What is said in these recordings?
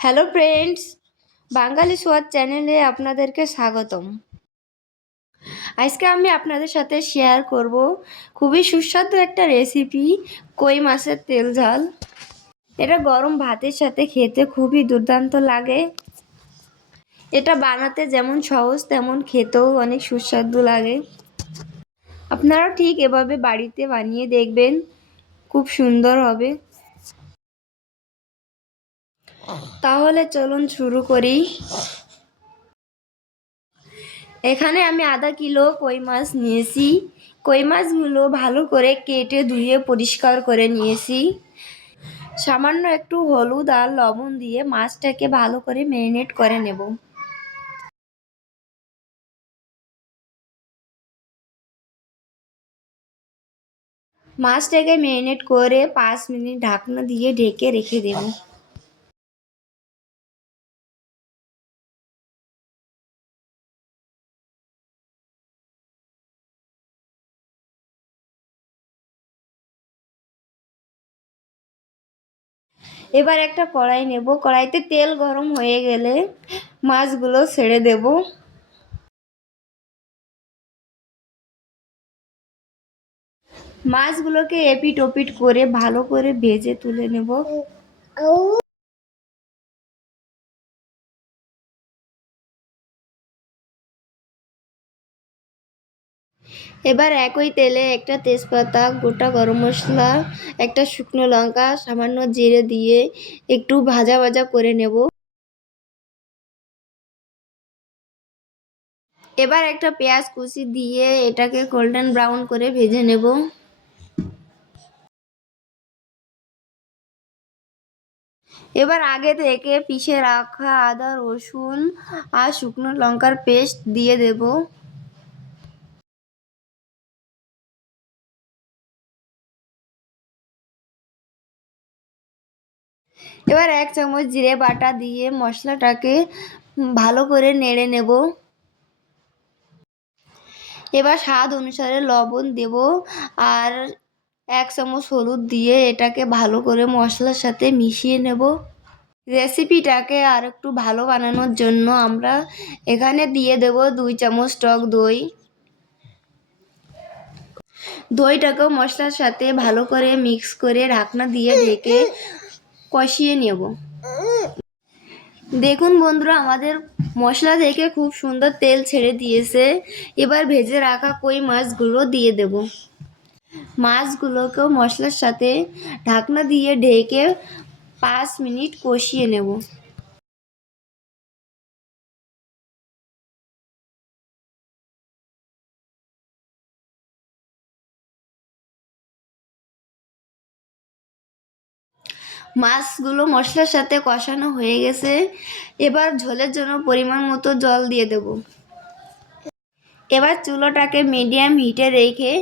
Hello friends, বাঙালি সোয়াদ চ্যানেলে আপনাদেরকে স্বাগতম। আজকে আমি আপনাদের সাথে শেয়ার করব খুবই সুস্বাদু একটা রেসিপি, কই মাছের তেল ঝাল। এটা গরম ভাতের সাথে খেতে খুবই দুর্দান্ত লাগে। এটা বানাতে যেমন সহজ তেমন খেতেও অনেক সুস্বাদু লাগে। আপনারাও ঠিক এভাবে বাড়িতে বানিয়ে দেখবেন, খুব সুন্দর হবে। তাহলে চলুন শুরু করি। এখানে আমি আধা কিলো কই মাছ নিয়েছি। কই মাছগুলো ভালো করে কেটে ধুয়ে পরিষ্কার করে নিয়েছি। সামান্য একটু হলুদ আর লবণ দিয়ে মাছটাকে ভালো করে ম্যারিনেট করে নেব। মাছটাকে ম্যারিনেট করে 5 মিনিট ঢাকনা দিয়ে ঢেকে রেখে দেব। এবার একটা কড়াই নেব। কড়াইতে তেল গরম হয়ে গেলে মাছগুলো ছেড়ে দেব। মাছগুলোকে এপিট ওপিট করে ভালো করে ভেজে তুলে নেব। এবার একই তেলে একটা তেজপাতা, গোটা গরম মশলা, একটা শুকনো লঙ্কা, সামান্য জিরে দিয়ে একটু ভাজা ভাজা করে নেব। এবার একটা পেঁয়াজ কুচি দিয়ে এটাকে গোল্ডেন ব্রাউন করে ভেজে নেব। এবার আগে থেকে পিষে রাখা আদা, রসুন আর শুকনো লঙ্কার পেস্ট দিয়ে দেব। এবার 1 চামচ জিরে বাটা দিয়ে মশলাটাকে ভালো করে নেড়ে নেব। এবার স্বাদ অনুসারে লবণ দেব আর 1 চামচ হলুদ দিয়ে এটাকে ভালো করে মশলার সাথে মিশিয়ে নেব। রেসিপিটাকে আর একটু ভালো বানানোর জন্য আমরা এখানে দিয়ে দেব 2 চামচ টক দই। দইটাকেও মশলার সাথে ভালো করে মিক্স করে ঢাকনা দিয়ে ঢেকে কষিয়ে নেব। দেখুন বন্ধুরা, আমাদের মশলা থেকে খুব সুন্দর তেল ছেড়ে দিয়েছে। এবার ভেজে রাখা কই মাছগুলো দিয়ে দেব। মাছগুলোকেও মশলার সাথে ঢাকনা দিয়ে ঢেকে 5 মিনিট কষিয়ে নেব। মাছগুলো মশলার সাথে কষানো হয়ে গেছে। এবার ঝোলের জন্য পরিমাণ মতো জল দিয়ে দেব। এবার চুলোটাকে মিডিয়াম হিটে রেখে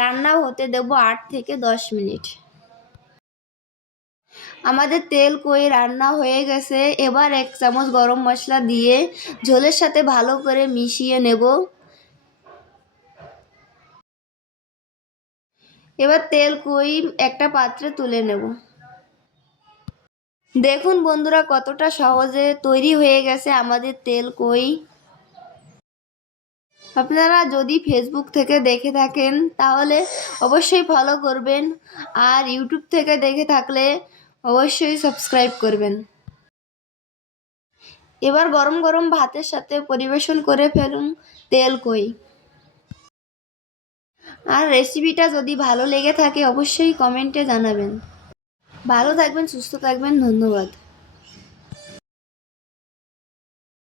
রান্না হতে দেব 8 থেকে 10 মিনিট। আমাদের তেল কই রান্না হয়ে গেছে। এবার 1 চামচ গরম মশলা দিয়ে ঝোলের সাথে ভালো করে মিশিয়ে নেব। এবার তেল কই একটা পাত্রে তুলে নেব। দেখুন বন্ধুরা, কতটা সহজে তৈরি হয়ে গেছে আমাদের তেল কই। আপনারা যদি ফেসবুক থেকে দেখে থাকেন তাহলে অবশ্যই ফলো করবেন, আর ইউটিউব থেকে দেখে থাকলে অবশ্যই সাবস্ক্রাইব করবেন। এবার গরম গরম ভাতের সাথে পরিবেশন করে ফেলুন তেল কই। আর রেসিপিটা যদি ভালো লেগে থাকে অবশ্যই কমেন্টে জানাবেন। ভালো থাকবেন, সুস্থ থাকবেন, ধন্যবাদ।